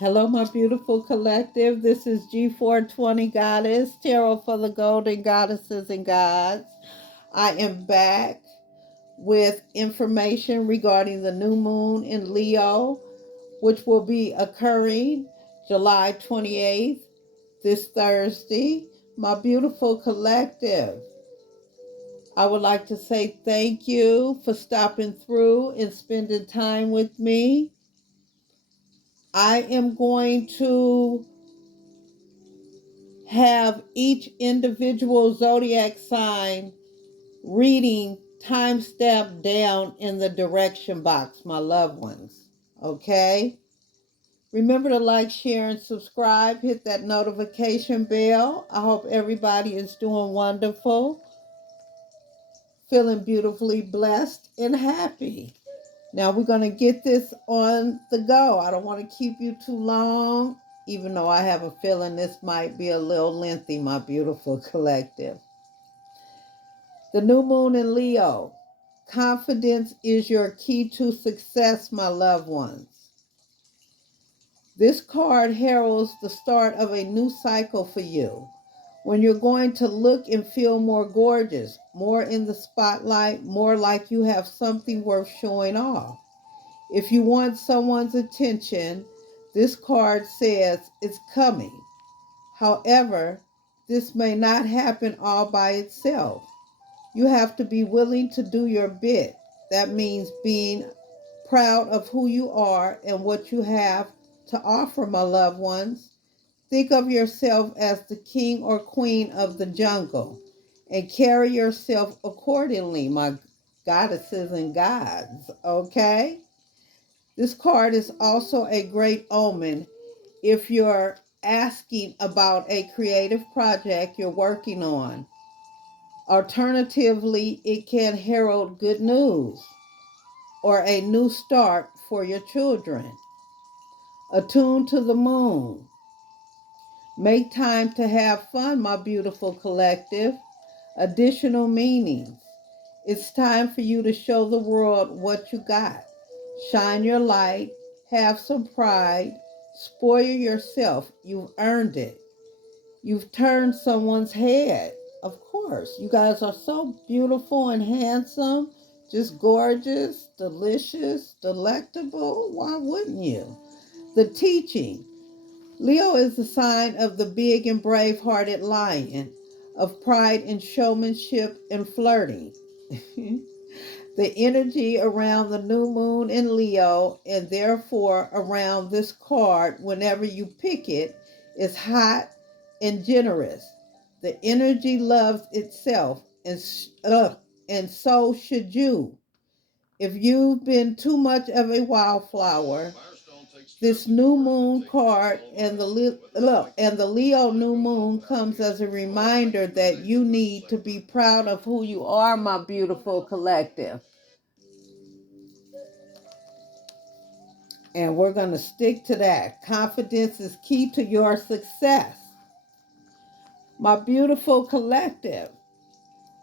Hello, my beautiful collective. This is G420 Goddess, Tarot for the Golden Goddesses and Gods. I am back with information regarding the new moon in Leo, which will be occurring July 28th, this Thursday. My beautiful collective, I would like to say thank you for stopping through and spending time with me. I am going to have each individual zodiac sign reading time stamped down in the direction box, my loved ones. Okay? Remember to like, share, and subscribe. Hit that notification bell. I hope everybody is doing wonderful, feeling beautifully blessed and happy. Now we're going to get this on the go. I don't want to keep you too long, even though I have a feeling this might be a little lengthy, my beautiful collective. The new moon in Leo. Confidence is your key to success, my loved ones. This card heralds the start of a new cycle for you, when you're going to look and feel more gorgeous, more in the spotlight, more like you have something worth showing off. If you want someone's attention, this card says it's coming. However, this may not happen all by itself. You have to be willing to do your bit. That means being proud of who you are and what you have to offer, my loved ones. Think of yourself as the king or queen of the jungle and carry yourself accordingly, my goddesses and gods, okay? This card is also a great omen if you're asking about a creative project you're working on. Alternatively, it can herald good news or a new start for your children. Attune to the moon. Make time to have fun, my beautiful collective. Additional meanings. It's time for you to show the world what you got. Shine your light. Have some pride. Spoil yourself. You've earned it. You've turned someone's head. Of course, you guys are so beautiful and handsome, just gorgeous, delicious, delectable. Why wouldn't you? The teaching. Leo is the sign of the big and brave-hearted lion, of pride and showmanship and flirting. The energy around the new moon in Leo, and therefore around this card whenever you pick it, is hot and generous. The energy loves itself, and so should you. If you've been too much of a wildflower, this new moon card and the Leo new moon comes as a reminder that you need to be proud of who you are, my beautiful collective. And we're going to stick to that. Confidence is key to your success. My beautiful collective,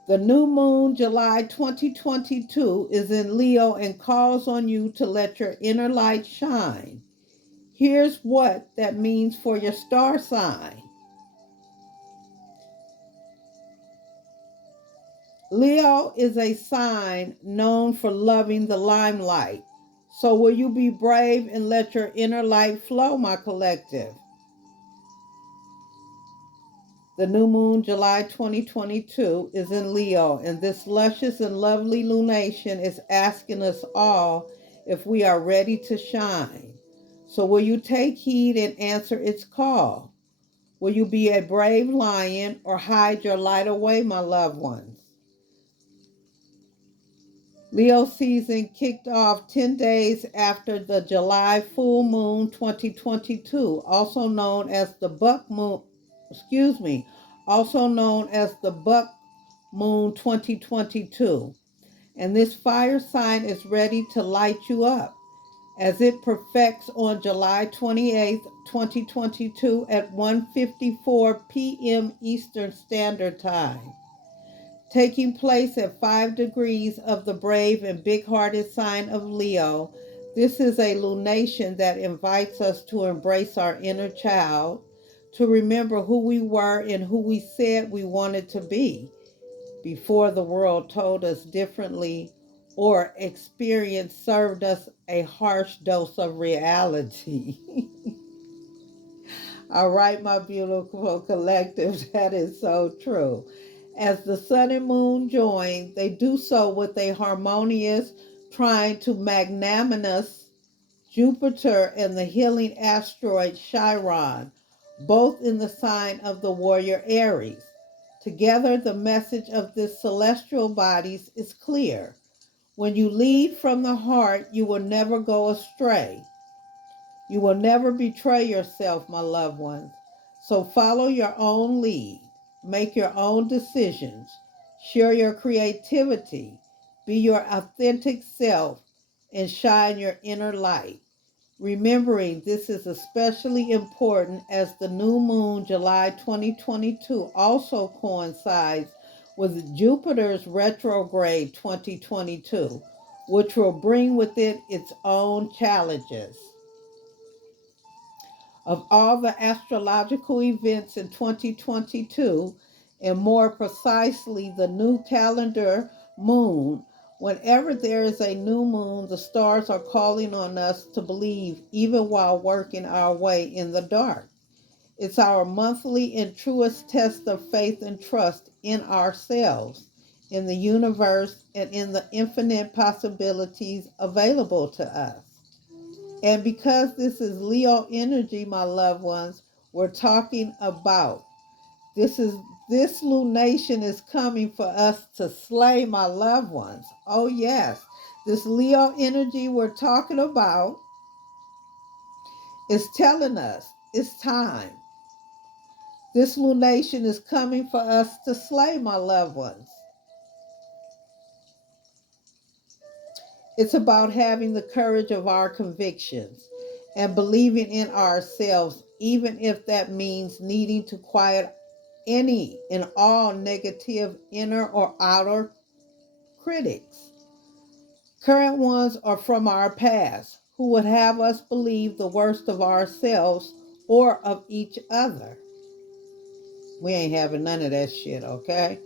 the new moon, July 2022, is in Leo and calls on you to let your inner light shine. Here's what that means for your star sign. Leo is a sign known for loving the limelight. So will you be brave and let your inner light flow, my collective? The new moon, July 2022, is in Leo, and this luscious and lovely lunation is asking us all if we are ready to shine. So will you take heed and answer its call? Will you be a brave lion or hide your light away, my loved ones? Leo season kicked off 10 days after the July full moon 2022, also known as the buck moon, also known as the buck moon 2022. And this fire sign is ready to light you up as it perfects on July 28th, 2022 at 1:54 p.m. Eastern Standard Time. Taking place at 5 degrees of the brave and big-hearted sign of Leo, This is a lunation that invites us to embrace our inner child, to remember who we were and who we said we wanted to be before the world told us differently or experience served us a harsh dose of reality. All right, my beautiful collective, that is so true. As the sun and moon join, they do so with a harmonious, trying to magnanimous Jupiter and the healing asteroid Chiron, both in the sign of the warrior Aries. Together, the message of this celestial bodies is clear. When you lead from the heart, you will never go astray. You will never betray yourself, my loved ones. So follow your own lead. Make your own decisions. Share your creativity. Be your authentic self and shine your inner light. Remembering this is especially important as the new moon, July 2022, also coincides with Jupiter's retrograde 2022, which will bring with it its own challenges. Of all the astrological events in 2022, and more precisely the new calendar moon, whenever there is a new moon, the stars are calling on us to believe even while working our way in the dark. It's our monthly and truest test of faith and trust in ourselves, in the universe, and in the infinite possibilities available to us. And because this is Leo energy, my loved ones, we're talking about this lunation is coming for us to slay, my loved ones. Oh yes, this Leo energy we're talking about is telling us it's time. This lunation is coming for us to slay, my loved ones. It's about having the courage of our convictions and believing in ourselves, even if that means needing to quiet any and all negative inner or outer critics. Current ones are from our past, who would have us believe the worst of ourselves or of each other. We ain't having none of that shit, okay?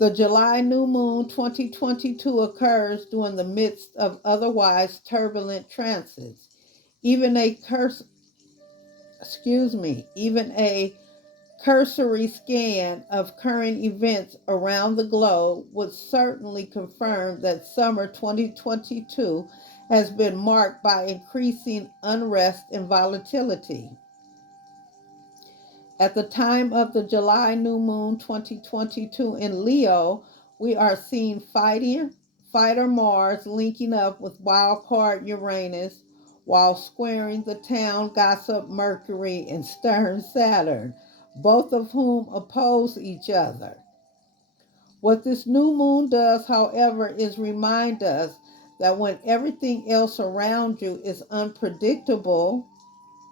The July new moon 2022 occurs during the midst of otherwise turbulent transits. Even a even a cursory scan of current events around the globe would certainly confirm that summer 2022 has been marked by increasing unrest and volatility. At the time of the July new moon 2022 in Leo, we are seeing fighter Mars linking up with wild card Uranus while squaring the town gossip Mercury and stern Saturn, both of whom oppose each other. What this new moon does, however, is remind us that when everything else around you is unpredictable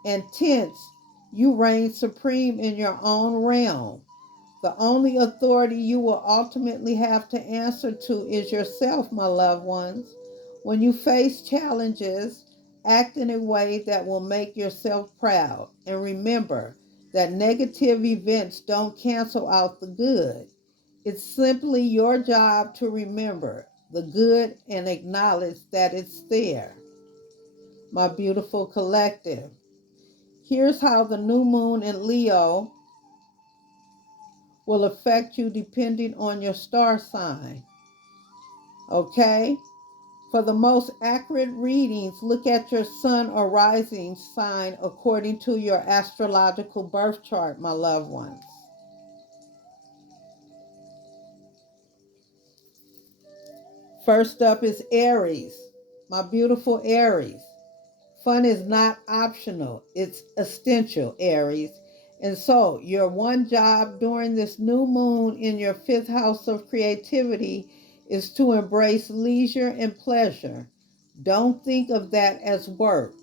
and tense, you reign supreme in your own realm. The only authority you will ultimately have to answer to is yourself, my loved ones. When you face challenges, act in a way that will make yourself proud. And remember that negative events don't cancel out the good. It's simply your job to remember the good and acknowledge that it's there. My beautiful collective. Here's how the new moon in Leo will affect you depending on your star sign. Okay? For the most accurate readings, look at your sun or rising sign according to your astrological birth chart, my loved ones. First up is Aries, my beautiful Aries. Fun is not optional, it's essential, Aries. And so, your one job during this new moon in your fifth house of creativity is to embrace leisure and pleasure. Don't think of that as work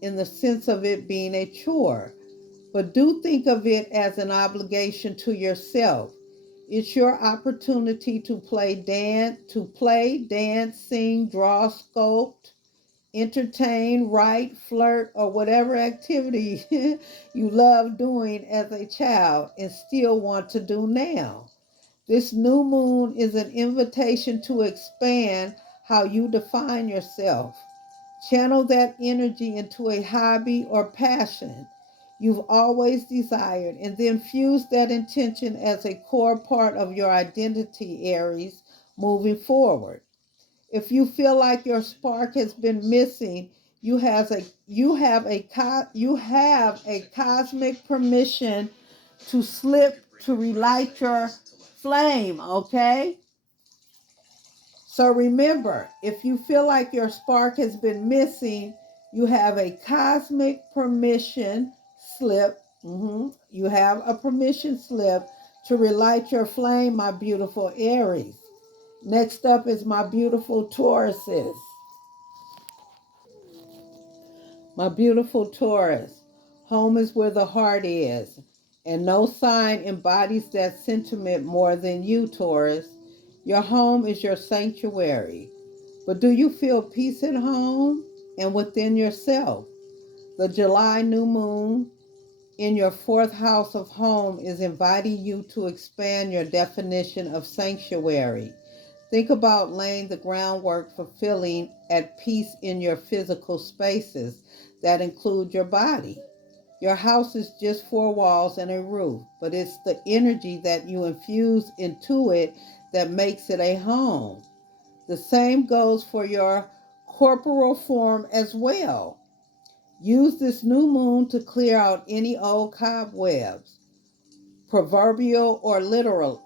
in the sense of it being a chore, but do think of it as an obligation to yourself. It's your opportunity to play, dance, sing, draw, sculpt, entertain, write, flirt, or whatever activity you love doing as a child and still want to do now. This new moon is an invitation to expand how you define yourself. Channel that energy into a hobby or passion you've always desired, and then fuse that intention as a core part of your identity, Aries, moving forward. If you feel like your spark has been missing, you have a cosmic permission to slip to relight your flame, okay? So remember, if you feel like your spark has been missing, you have a cosmic permission slip. You have a permission slip to relight your flame, my beautiful Aries. Next up is my beautiful Tauruses. My beautiful Taurus, home is where the heart is, and no sign embodies that sentiment more than you, Taurus. Your home is your sanctuary. But do you feel peace at home and within yourself? The July new moon in your fourth house of home is inviting you to expand your definition of sanctuary. Think about laying the groundwork for feeling at peace in your physical spaces that include your body. Your house is just four walls and a roof, but it's the energy that you infuse into it that makes it a home. The same goes for your corporal form as well. Use this new moon to clear out any old cobwebs, proverbial or literal.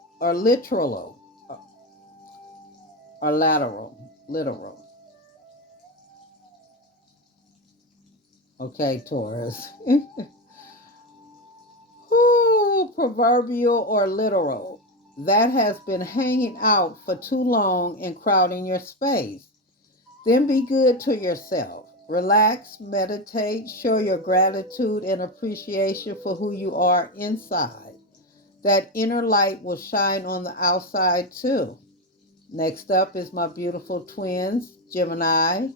Okay, Taurus. Ooh, proverbial or literal. That has been hanging out for too long and crowding your space. Then be good to yourself. Relax, meditate, show your gratitude and appreciation for who you are inside. That inner light will shine on the outside too. Next up is my beautiful twins, Gemini.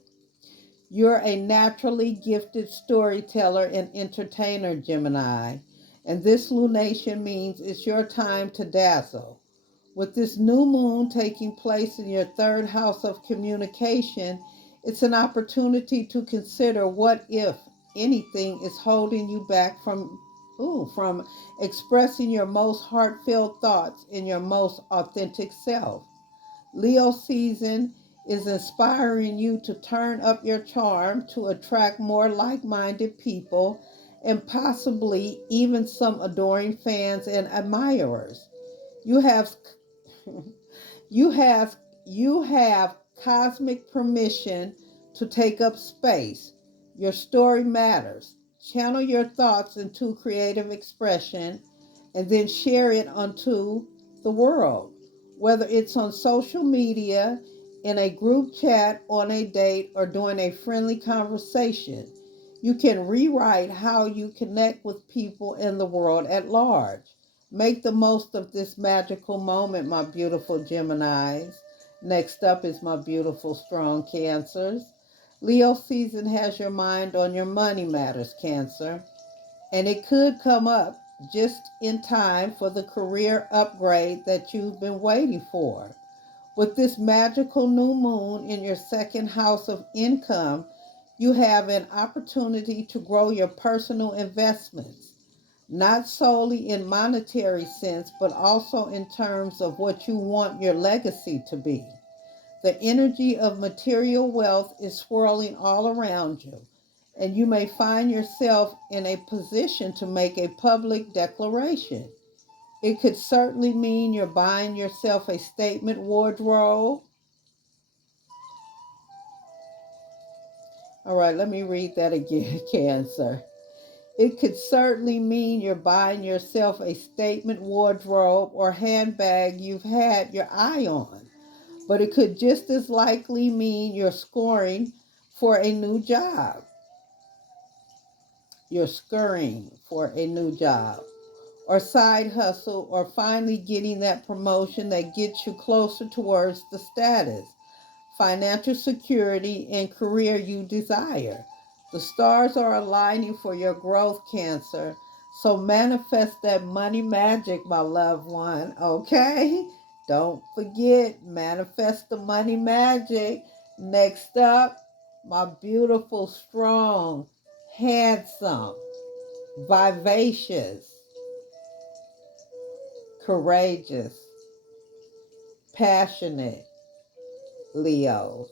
You're a naturally gifted storyteller and entertainer, Gemini, and this lunation means it's your time to dazzle. With this new moon taking place in your third house of communication, it's an opportunity to consider what, if anything, is holding you back from expressing your most heartfelt thoughts in your most authentic self. Leo season is inspiring you to turn up your charm to attract more like-minded people and possibly even some adoring fans and admirers. You have you have you have cosmic permission to take up space. Your story matters. Channel your thoughts into creative expression and then share it onto the world. Whether it's on social media, in a group chat, on a date, or during a friendly conversation, you can rewrite how you connect with people in the world at large. Make the most of this magical moment, my beautiful Geminis. Next up is my beautiful strong Cancers. Leo season has your mind on your money matters, Cancer, and it could come up just in time for the career upgrade that you've been waiting for. With this magical new moon in your second house of income, you have an opportunity to grow your personal investments, not solely in monetary sense, but also in terms of what you want your legacy to be. The energy of material wealth is swirling all around you, and you may find yourself in a position to make a public declaration. It could certainly mean you're buying yourself a statement wardrobe. All right, let me read that again, Cancer. It could certainly mean you're buying yourself a statement wardrobe or handbag you've had your eye on, but it could just as likely mean you're scoring for a new job. You're scurrying for a new job or side hustle or finally getting that promotion that gets you closer towards the status. financial security, and career you desire. The stars are aligning for your growth, Cancer. So manifest that money magic, my loved one, okay? Don't forget, manifest the money magic. Next up, my beautiful, strong, handsome, vivacious, courageous, passionate Leos.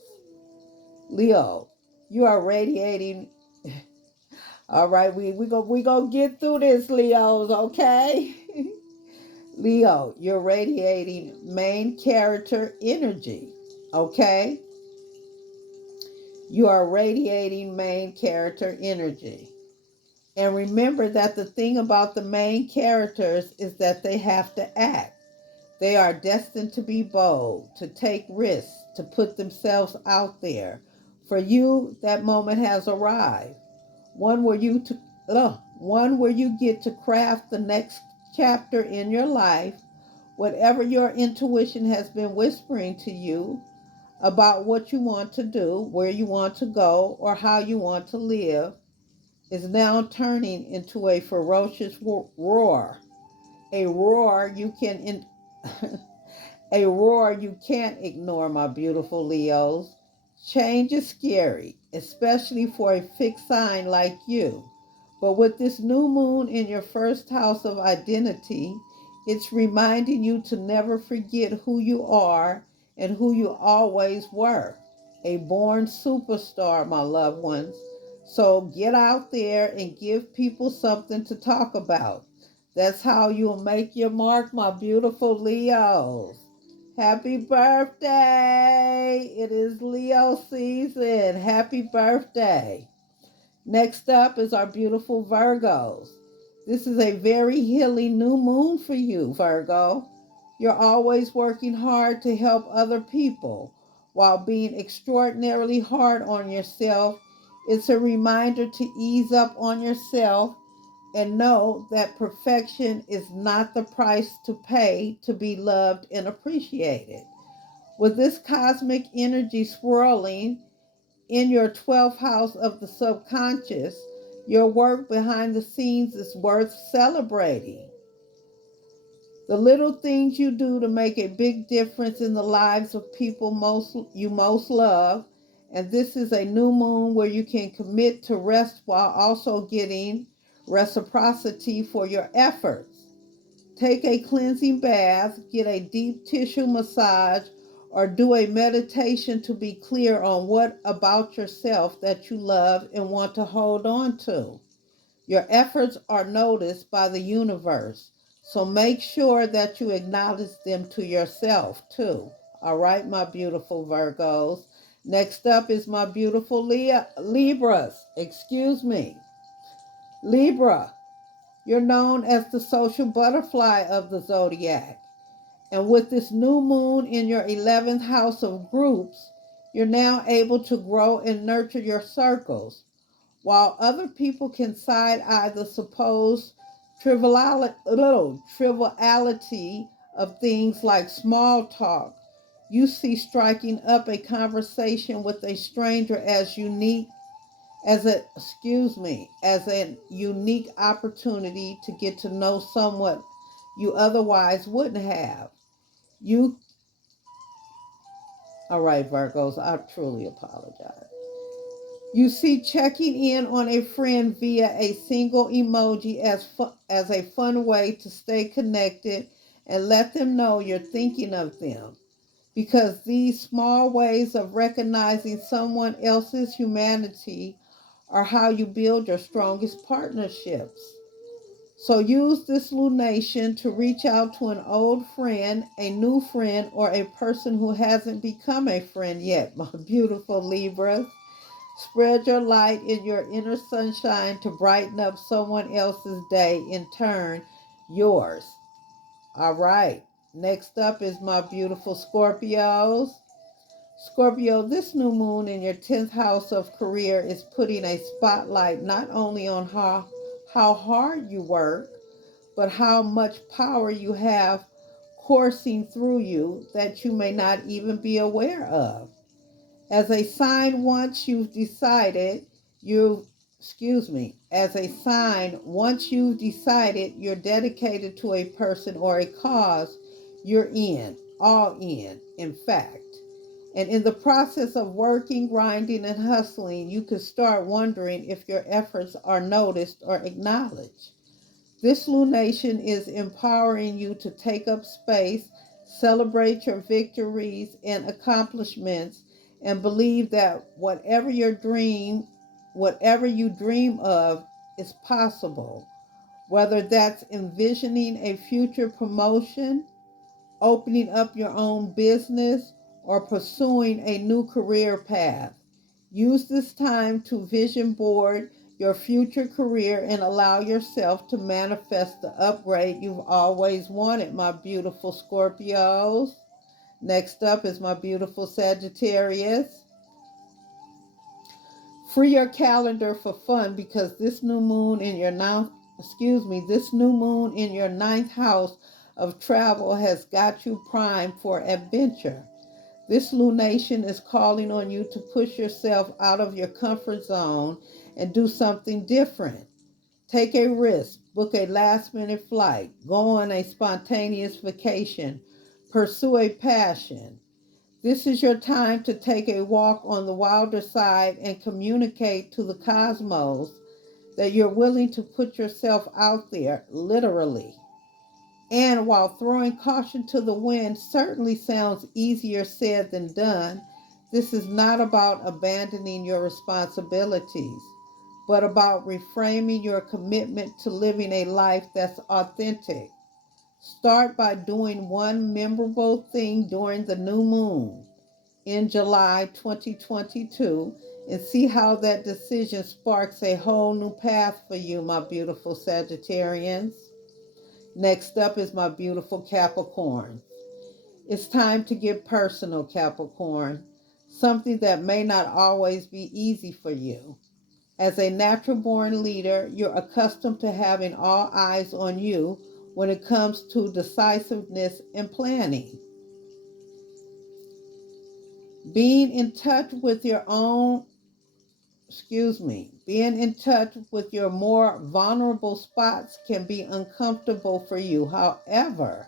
Leo, you are radiating. All right, we gonna get through this, Leos, okay? Leo, you're radiating main character energy, okay? You are radiating main character energy. And remember that the thing about the main characters is that they have to act. They are destined to be bold, to take risks, to put themselves out there. For you, that moment has arrived. One where you get to craft the next chapter in your life. Whatever your intuition has been whispering to you about what you want to do, where you want to go, or how you want to live, is now turning into a ferocious roar. A roar you can A roar you can't ignore, my beautiful Leos. Change is scary, especially for a fixed sign like you. But with this new moon in your first house of identity, it's reminding you to never forget who you are and who you always were. A born superstar, my loved ones. So get out there and give people something to talk about. That's how you'll make your mark, my beautiful Leos. Happy birthday! It is Leo season. Happy birthday. Next up is our beautiful Virgos. This is a very healing new moon for you, Virgo. You're always working hard to help other people while being extraordinarily hard on yourself. It's a reminder to ease up on yourself and know that perfection is not the price to pay to be loved and appreciated. With this cosmic energy swirling in your 12th house of the subconscious, your work behind the scenes is worth celebrating. The little things you do to make a big difference in the lives of people you most love. And this is a new moon where you can commit to rest while also getting reciprocity for your efforts. Take a cleansing bath, get a deep tissue massage, or do a meditation to be clear on what about yourself that you love and want to hold on to. Your efforts are noticed by the universe, so make sure that you acknowledge them to yourself too. All right, my beautiful Virgos. Next up is my beautiful Libras. Excuse me. Libra, you're known as the social butterfly of the zodiac. And with this new moon in your 11th house of groups, you're now able to grow and nurture your circles. While other people can side eye the supposed triviality of things like small talk, you see striking up a conversation with a stranger as a unique opportunity to get to know someone you otherwise wouldn't have. You, all right, Virgos, I truly apologize. You see checking in on a friend via a single emoji as a fun way to stay connected and let them know you're thinking of them. Because these small ways of recognizing someone else's humanity are how you build your strongest partnerships. So use this lunation to reach out to an old friend, a new friend, or a person who hasn't become a friend yet, my beautiful Libras. Spread your light in your inner sunshine to brighten up someone else's day, in turn, yours. All right. Next up is my beautiful Scorpios. Scorpio, this new moon in your 10th house of career is putting a spotlight not only on how hard you work, but how much power you have coursing through you that you may not even be aware of. As a sign, once you've decided, you as a sign, once you've decided you're dedicated to a person or a cause, you're all in fact. And in the process of working, grinding, and hustling, you could start wondering if your efforts are noticed or acknowledged. This lunation is empowering you to take up space, celebrate your victories and accomplishments, and believe that whatever you dream of is possible. Whether that's envisioning a future promotion, opening up your own business, or pursuing a new career path. Use this time to vision board your future career and allow yourself to manifest the upgrade you've always wanted, my beautiful Scorpios. Next up is my beautiful Sagittarius. Free your calendar for fun because this new moon in your ninth house of travel has got you primed for adventure. This lunation is calling on you to push yourself out of your comfort zone and do something different. Take a risk, book a last minute flight, go on a spontaneous vacation, pursue a passion. This is your time to take a walk on the wilder side and communicate to the cosmos that you're willing to put yourself out there, literally. And while throwing caution to the wind certainly sounds easier said than done, this is not about abandoning your responsibilities, but about reframing your commitment to living a life that's authentic. Start by doing one memorable thing during the new moon in July 2022 and see how that decision sparks a whole new path for you, my beautiful Sagittarians. Next up is my beautiful Capricorn. It's time to get personal, Capricorn, something that may not always be easy for you. As a natural born leader, you're accustomed to having all eyes on you when it comes to decisiveness and planning. Being in touch with your own, being in touch with your more vulnerable spots can be uncomfortable for you. However,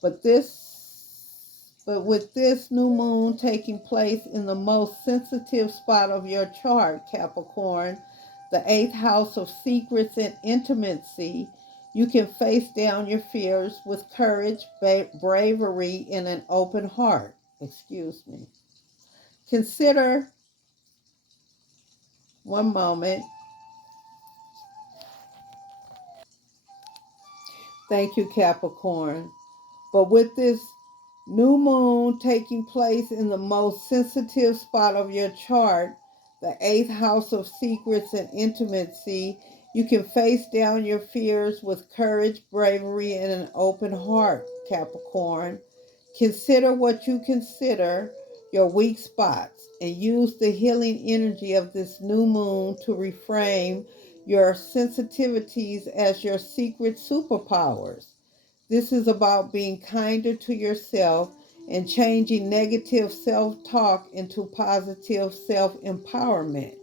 But with this new moon taking place in the most sensitive spot of your chart, Capricorn, the eighth house of secrets and intimacy, you can face down your fears with courage, bravery, and an open heart. Consider, one moment. Thank you, Capricorn. But with this new moon taking place in the most sensitive spot of your chart, the eighth house of secrets and intimacy, you can face down your fears with courage, bravery, and an open heart, Capricorn. Consider what you consider your weak spots and use the healing energy of this new moon to reframe your sensitivities as your secret superpowers. This is about being kinder to yourself and changing negative self talk into positive self empowerment.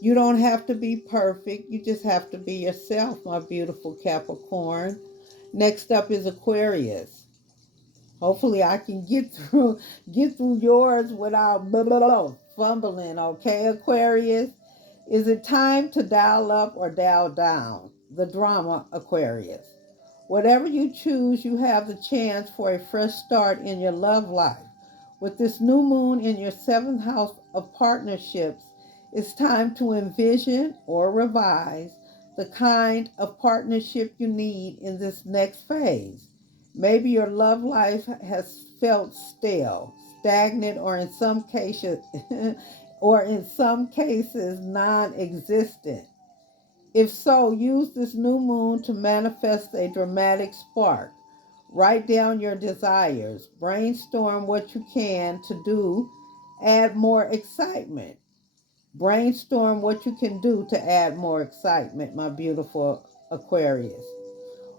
You don't have to be perfect, you just have to be yourself, my beautiful Capricorn. Next up is Aquarius. Hopefully I can get through yours without fumbling, okay, Aquarius? Is it time to dial up or dial down? The drama, Aquarius. Whatever you choose, you have the chance for a fresh start in your love life. With this new moon in your seventh house of partnerships, it's time to envision or revise the kind of partnership you need in this next phase. Maybe your love life has felt stale, stagnant, or in some cases, non-existent. If so, use this new moon to manifest a dramatic spark. Write down your desires. Brainstorm what you can to do. Add more excitement. Brainstorm what you can do to add more excitement, my beautiful Aquarius.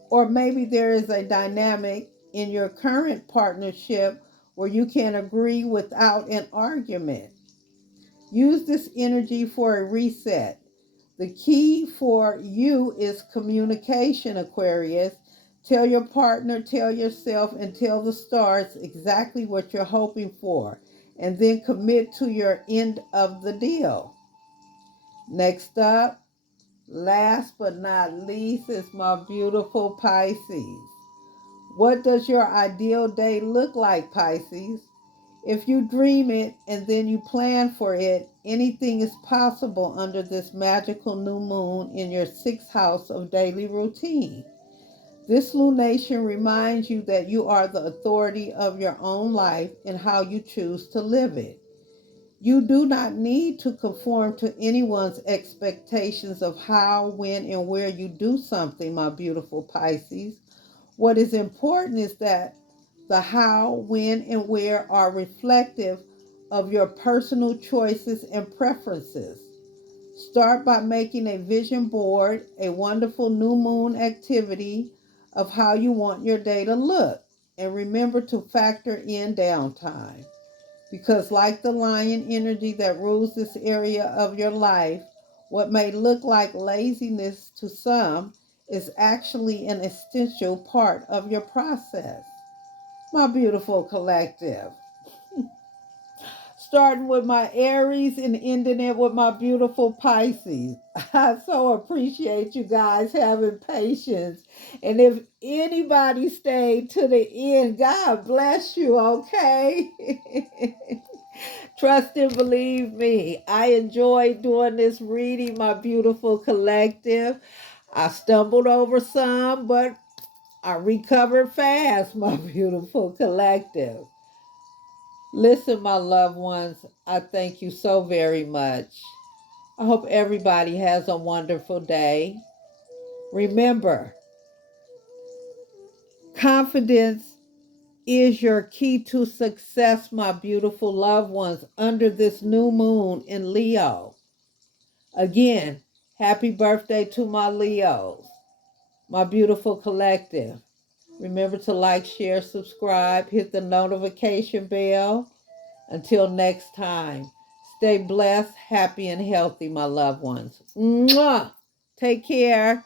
Or maybe there is a dynamic in your current partnership where you can agree without an argument. Use this energy for a reset. The key for you is communication, Aquarius. Tell your partner, tell yourself, and tell the stars exactly what you're hoping for, and then commit to your end of the deal. Next up, last but not least, is my beautiful Pisces. What does your ideal day look like, Pisces? If you dream it and then you plan for it, anything is possible under this magical new moon in your sixth house of daily routine. This lunation reminds you that you are the authority of your own life and how you choose to live it. You do not need to conform to anyone's expectations of how, when, and where you do something, my beautiful Pisces. What is important is that the how, when, and where are reflective of your personal choices and preferences. Start by making a vision board, a wonderful new moon activity of how you want your day to look. And remember to factor in downtime. Because like the lion energy that rules this area of your life, what may look like laziness to some is actually an essential part of your process. My beautiful collective. Starting with my Aries and ending it with my beautiful Pisces. I so appreciate you guys having patience. And if anybody stayed to the end, God bless you, okay? Trust and believe me. I enjoyed doing this reading, my beautiful collective. I stumbled over some, but I recovered fast, my beautiful collective. Listen, my loved ones, I thank you so very much. I hope everybody has a wonderful day. Remember, confidence is your key to success, my beautiful loved ones, under this new moon in Leo. Again, happy birthday to my Leos, my beautiful collective. Remember to like, share, subscribe, hit the notification bell. Until next time, stay blessed, happy, and healthy, my loved ones. Mwah! Take care.